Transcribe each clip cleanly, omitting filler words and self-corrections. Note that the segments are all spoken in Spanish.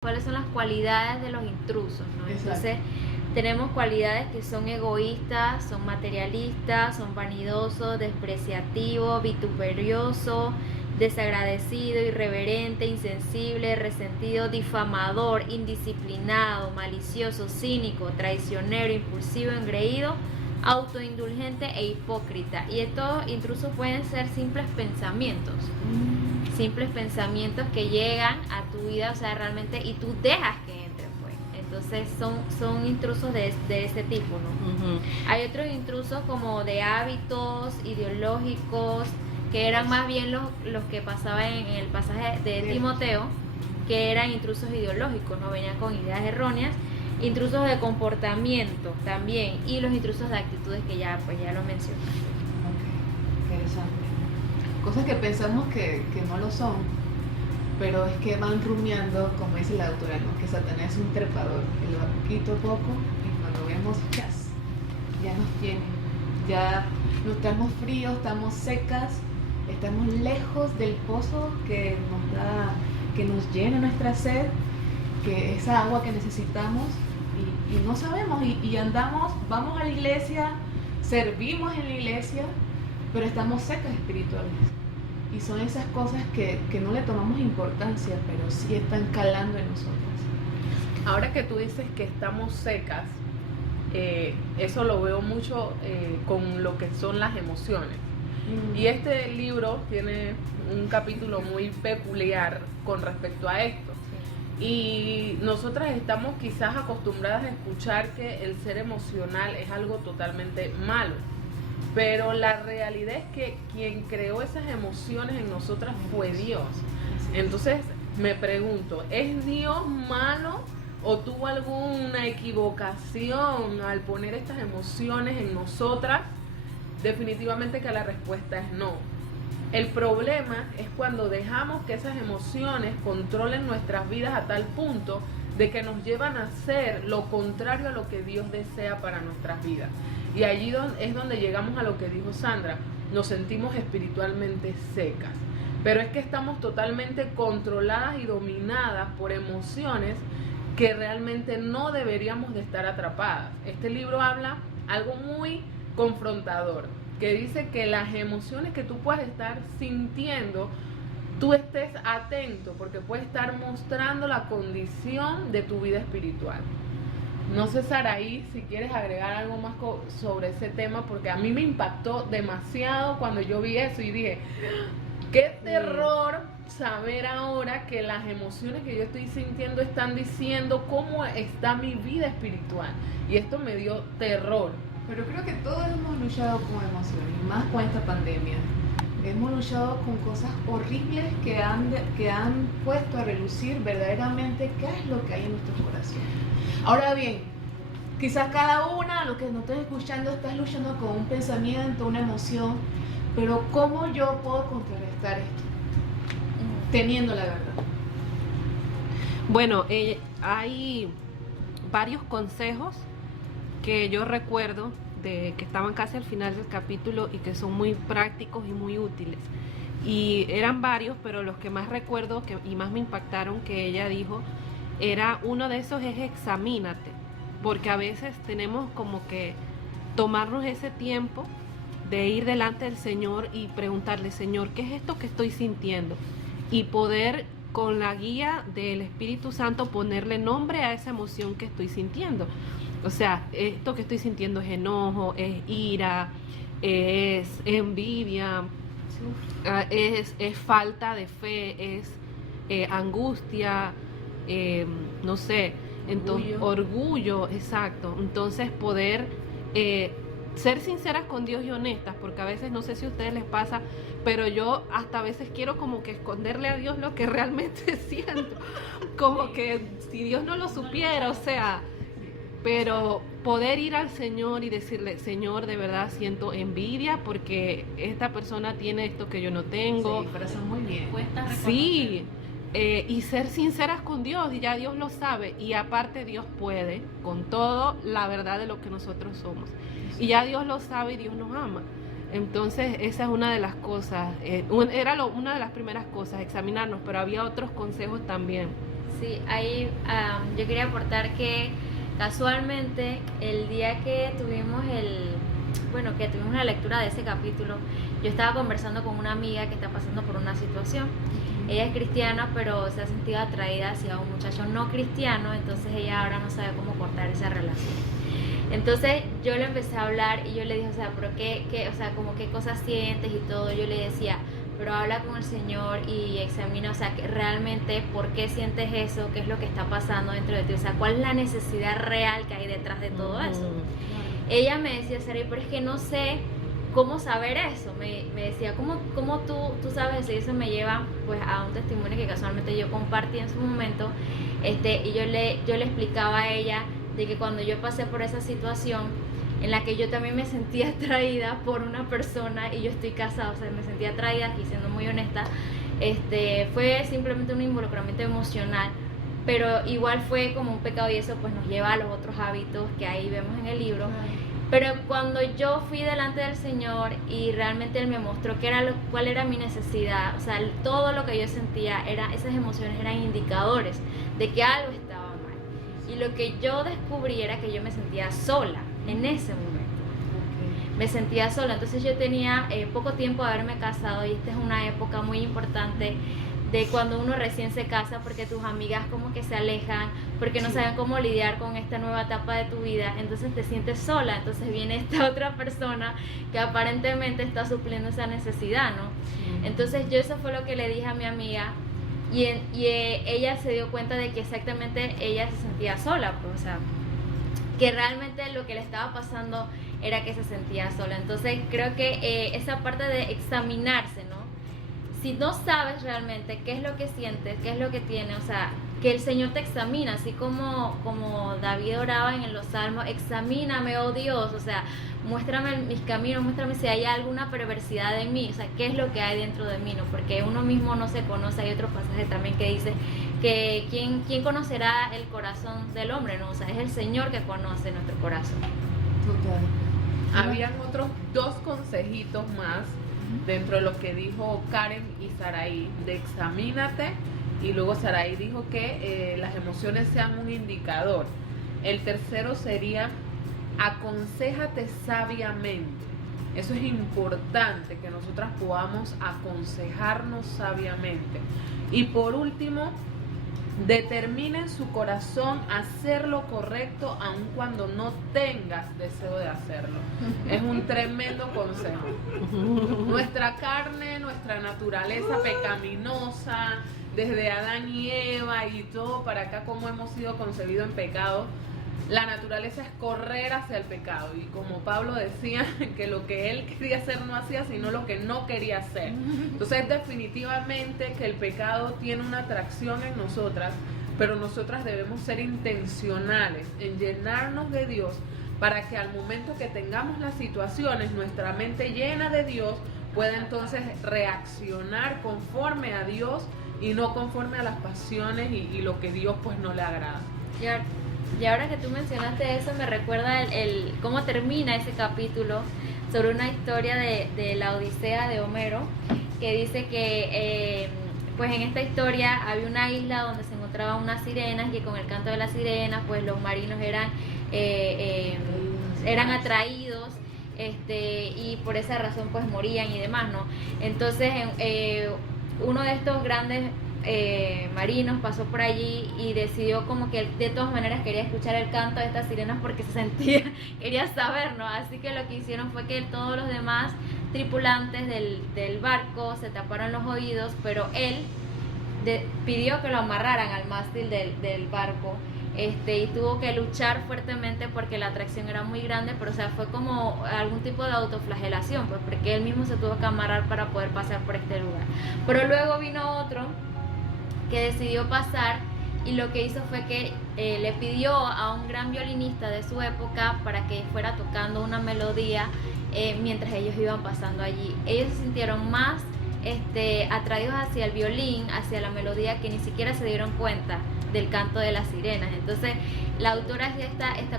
cuáles son las cualidades de los intrusos, ¿no? Entonces, tenemos cualidades que son egoístas, son materialistas, son vanidosos, despreciativos, vituperiosos, desagradecido, irreverente, insensible, resentido, difamador, indisciplinado, malicioso, cínico, traicionero, impulsivo, engreído, autoindulgente e hipócrita. Y estos intrusos pueden ser simples pensamientos que llegan a tu vida, o sea, realmente, y tú dejas que entren, pues. Entonces son intrusos de ese tipo, ¿no? Hay otros intrusos como de hábitos ideológicos, que eran más bien los que pasaban en el pasaje de Timoteo, que eran intrusos ideológicos, ¿no? Venían con ideas erróneas. Intrusos de comportamiento también, y los intrusos de actitudes que ya lo mencionaste. Ok, interesante. Cosas que pensamos que no lo son, pero es que van rumiando, como dice la autora, ¿no? Que Satanás es un trepador, que lo va poquito a poco, y cuando vemos, ya nos tiene, ya no estamos fríos, estamos secas, estamos lejos del pozo que nos llena nuestra sed, que esa agua que necesitamos, y no sabemos, y andamos, vamos a la iglesia, servimos en la iglesia, pero estamos secas espirituales. Y son esas cosas que no le tomamos importancia, pero sí están calando en nosotras. Ahora que tú dices que estamos secas, eso lo veo mucho con lo que son las emociones. Y este libro tiene un capítulo muy peculiar con respecto a esto. Y nosotras estamos quizás acostumbradas a escuchar que el ser emocional es algo totalmente malo. Pero la realidad es que quien creó esas emociones en nosotras fue Dios. Entonces me pregunto, ¿es Dios malo o tuvo alguna equivocación al poner estas emociones en nosotras? Definitivamente que la respuesta es no. El problema es cuando dejamos que esas emociones controlen nuestras vidas a tal punto de que nos llevan a hacer lo contrario a lo que Dios desea para nuestras vidas. Y allí es donde llegamos a lo que dijo Sandra, nos sentimos espiritualmente secas. Pero es que estamos totalmente controladas y dominadas por emociones que realmente no deberíamos de estar atrapadas. Este libro habla algo muy confrontador, que dice que las emociones que tú puedas estar sintiendo, tú estés atento, porque puede estar mostrando la condición de tu vida espiritual. No sé, Saraí, si quieres agregar algo más sobre ese tema, porque a mí me impactó demasiado cuando yo vi eso y dije, qué terror saber ahora que las emociones que yo estoy sintiendo están diciendo cómo está mi vida espiritual. Y esto me dio terror. Pero creo que todos hemos luchado con emociones, y más con esta pandemia. Hemos luchado con cosas horribles que han puesto a relucir verdaderamente qué es lo que hay en nuestros corazones. Ahora bien, quizás cada una, lo que nos estás escuchando, estás luchando con un pensamiento, una emoción, pero ¿cómo yo puedo contrarrestar esto? Teniendo la verdad. Bueno, hay varios consejos que yo recuerdo que estaban casi al final del capítulo y que son muy prácticos y muy útiles. Y eran varios, pero los que más recuerdo y más me impactaron que ella dijo, uno de esos es examínate, porque a veces tenemos como que tomarnos ese tiempo de ir delante del Señor y preguntarle, Señor, ¿qué es esto que estoy sintiendo? Y poder, con la guía del Espíritu Santo, ponerle nombre a esa emoción que estoy sintiendo. O sea, esto que estoy sintiendo es enojo, es ira, es envidia, es falta de fe, es angustia, no sé, entonces, orgullo, exacto. Entonces poder ser sinceras con Dios y honestas, porque a veces, no sé si a ustedes les pasa, pero yo hasta a veces quiero como que esconderle a Dios lo que realmente siento, como que si Dios no lo supiera, o sea, pero poder ir al Señor y decirle, Señor, de verdad siento envidia porque esta persona tiene esto que yo no tengo. Sí, pero eso muy bien. Sí, y ser sinceras con Dios, y ya Dios lo sabe, y aparte Dios puede con todo la verdad de lo que nosotros somos, y ya Dios lo sabe y Dios nos ama. Entonces esa es una de las cosas, una de las primeras cosas, examinarnos, pero había otros consejos también. Sí, ahí yo quería aportar que casualmente el día que tuvimos que tuvimos la lectura de ese capítulo, yo estaba conversando con una amiga que está pasando por una situación. Ella es cristiana, pero se ha sentido atraída hacia un muchacho no cristiano, entonces ella ahora no sabe cómo cortar esa relación. Entonces yo le empecé a hablar y yo le dije, o sea, pero o sea, como qué cosas sientes y todo. Yo le decía, pero habla con el Señor y examina, o sea, que realmente por qué sientes eso, qué es lo que está pasando dentro de ti, o sea, cuál es la necesidad real que hay detrás de todo eso. Ella me decía, Saray, pero es que no sé cómo saber eso. Me decía, ¿cómo tú sabes eso? Y eso me lleva pues a un testimonio que casualmente yo compartí en su momento, y yo le explicaba a ella de que cuando yo pasé por esa situación en la que yo también me sentía atraída por una persona y yo estoy casada, o sea, me sentía atraída, aquí siendo muy honesta, fue simplemente un involucramiento emocional, pero igual fue como un pecado y eso pues nos lleva a los otros hábitos que ahí vemos en el libro. Pero cuando yo fui delante del Señor y realmente Él me mostró cuál era mi necesidad, o sea, todo lo que yo sentía, esas emociones eran indicadores de que algo estaba mal. Y lo que yo descubrí era que yo me sentía sola en ese momento. Me sentía sola, entonces yo tenía poco tiempo de haberme casado y esta es una época muy importante de cuando uno recién se casa, porque tus amigas como que se alejan, porque no saben cómo lidiar con esta nueva etapa de tu vida, entonces te sientes sola, entonces viene esta otra persona que aparentemente está supliendo esa necesidad, ¿no? Entonces yo eso fue lo que le dije a mi amiga y ella se dio cuenta de que exactamente ella se sentía sola, pues, o sea, que realmente lo que le estaba pasando era que se sentía sola. Entonces creo que esa parte de examinarse, ¿no? Si no sabes realmente qué es lo que sientes, qué es lo que tienes, o sea, que el Señor te examina, así como David oraba en los Salmos, examíname, oh Dios, o sea, muéstrame mis caminos, muéstrame si hay alguna perversidad en mí, o sea, qué es lo que hay dentro de mí, ¿no? Porque uno mismo no se conoce. Hay otro pasaje también que dice que ¿quién conocerá el corazón del hombre, no? O sea, es el Señor que conoce nuestro corazón. Total. Habían otros 2 consejitos más dentro de lo que dijo Karen y Saray, de examínate, y luego Saray dijo que las emociones sean un indicador. El tercero sería aconséjate sabiamente. Eso es importante, que nosotras podamos aconsejarnos sabiamente. Y por último, determina en su corazón hacer lo correcto aun cuando no tengas deseo de hacerlo. Es un tremendo consejo. Nuestra carne, nuestra naturaleza pecaminosa, desde Adán y Eva y todo para acá, como hemos sido concebidos en pecado, la naturaleza es correr hacia el pecado. Y como Pablo decía, que lo que él quería hacer no hacía, sino lo que no quería hacer. Entonces definitivamente que el pecado tiene una atracción en nosotras, pero nosotras debemos ser intencionales en llenarnos de Dios, para que al momento que tengamos las situaciones, nuestra mente llena de Dios pueda entonces reaccionar conforme a Dios y no conforme a las pasiones y lo que Dios pues no le agrada. Y ahora que tú mencionaste eso, me recuerda el cómo termina ese capítulo sobre una historia de la Odisea de Homero, que dice que pues en esta historia había una isla donde se encontraban unas sirenas, y con el canto de las sirenas pues los marinos eran atraídos, y por esa razón pues morían y demás, ¿no? Entonces uno de estos grandes marinos pasó por allí y decidió como que de todas maneras quería escuchar el canto de estas sirenas porque se sentía, quería saber, ¿no? Así que lo que hicieron fue que todos los demás tripulantes del barco se taparon los oídos, pero él pidió que lo amarraran al mástil del barco, y tuvo que luchar fuertemente porque la atracción era muy grande, pero o sea, fue como algún tipo de autoflagelación, pues porque él mismo se tuvo que amarrar para poder pasar por este lugar. Pero luego vino otro que decidió pasar, y lo que hizo fue que le pidió a un gran violinista de su época para que fuera tocando una melodía mientras ellos iban pasando allí. Ellos se sintieron más atraídos hacia el violín, hacia la melodía, que ni siquiera se dieron cuenta del canto de las sirenas. Entonces la autora hacía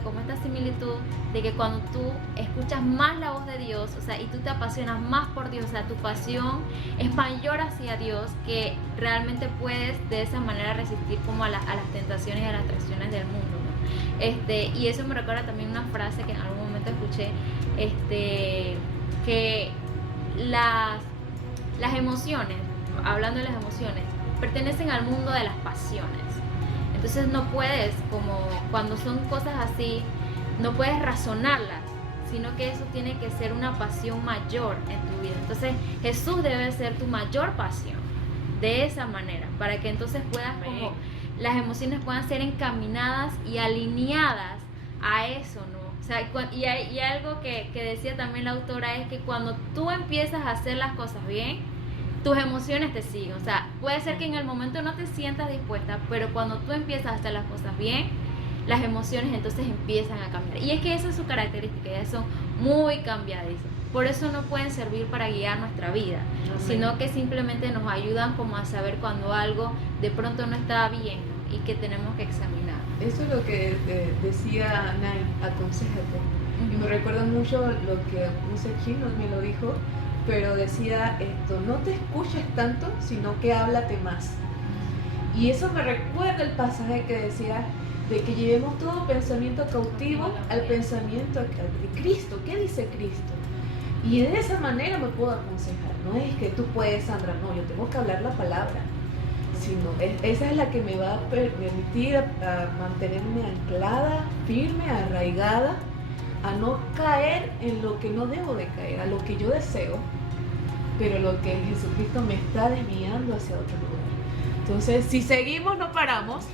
como esta similitud de que cuando tú escuchas más la voz de Dios, o sea, y tú te apasionas más por Dios, o sea, tu pasión es mayor hacia Dios, que realmente puedes de esa manera resistir como a las tentaciones y a las atracciones del mundo, ¿no? Y eso me recuerda también una frase que en algún momento escuché, que las emociones, hablando de las emociones, pertenecen al mundo de las pasiones. Entonces no puedes, como cuando son cosas así, no puedes razonarlas, sino que eso tiene que ser una pasión mayor en tu vida. Entonces Jesús debe ser tu mayor pasión, de esa manera, para que entonces puedas, como las emociones puedan ser encaminadas y alineadas a eso, ¿no? O sea, y algo que decía también la autora es que cuando tú empiezas a hacer las cosas bien, tus emociones te siguen. O sea, puede ser que en el momento no te sientas dispuesta, pero cuando tú empiezas a hacer las cosas bien, las emociones entonces empiezan a cambiar. Y es que esa es su característica, ellas son muy cambiadizas. Por eso no pueden servir para guiar nuestra vida, sino que simplemente nos ayudan como a saber cuando algo de pronto no está bien y que tenemos que examinar. Eso es lo que decía Nay, aconséjate. Y me recuerda mucho lo que Muse Chino me lo dijo, pero decía esto: no te escuches tanto, sino que háblate más. Y eso me recuerda el pasaje que decía de que llevemos todo pensamiento cautivo al pensamiento de Cristo. ¿Qué dice Cristo? Y de esa manera me puedo aconsejar. No es que tú puedes, Sandra, no, yo tengo que hablar la palabra, sino esa es la que me va a permitir a mantenerme anclada, firme, arraigada, a no caer en lo que no debo de caer, a lo que yo deseo, pero lo que Jesucristo me está desviando hacia otro lugar. Entonces, si seguimos, no paramos.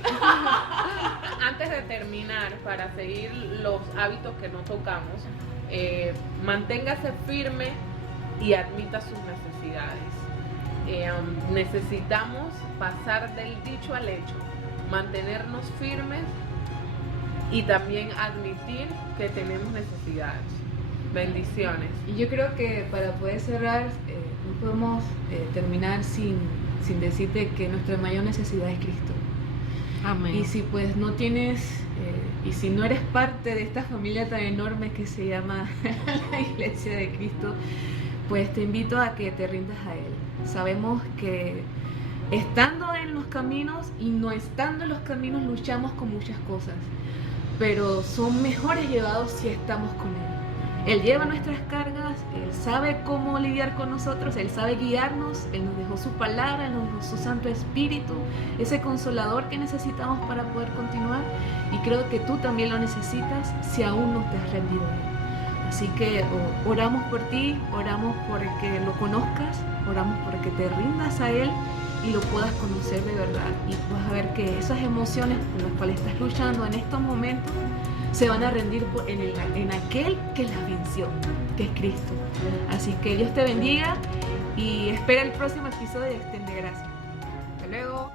Antes de terminar, para seguir los hábitos que no tocamos, manténgase firme y admita sus necesidades. Necesitamos pasar del dicho al hecho, mantenernos firmes y también admitir que tenemos necesidades. Bendiciones. Y yo creo que para poder cerrar, no podemos terminar sin decirte que nuestra mayor necesidad es Cristo. Amén. Y si pues no tienes, y si no eres parte de esta familia tan enorme que se llama la Iglesia de Cristo, pues te invito a que te rindas a Él. Sabemos que estando en los caminos y no estando en los caminos luchamos con muchas cosas, pero son mejores llevados si estamos con Él. Él lleva nuestras cargas, Él sabe cómo lidiar con nosotros, Él sabe guiarnos, Él nos dejó su palabra, Él nos dejó su Santo Espíritu, ese consolador que necesitamos para poder continuar, y creo que tú también lo necesitas si aún no te has rendido a Él. Así que oramos por ti, oramos porque lo conozcas, oramos porque te rindas a Él y lo puedas conocer de verdad, y vas a ver que esas emociones por las cuales estás luchando en estos momentos se van a rendir en aquel que las venció, que es Cristo. Así que Dios te bendiga y espera el próximo episodio de Extiende Gracia. Hasta luego.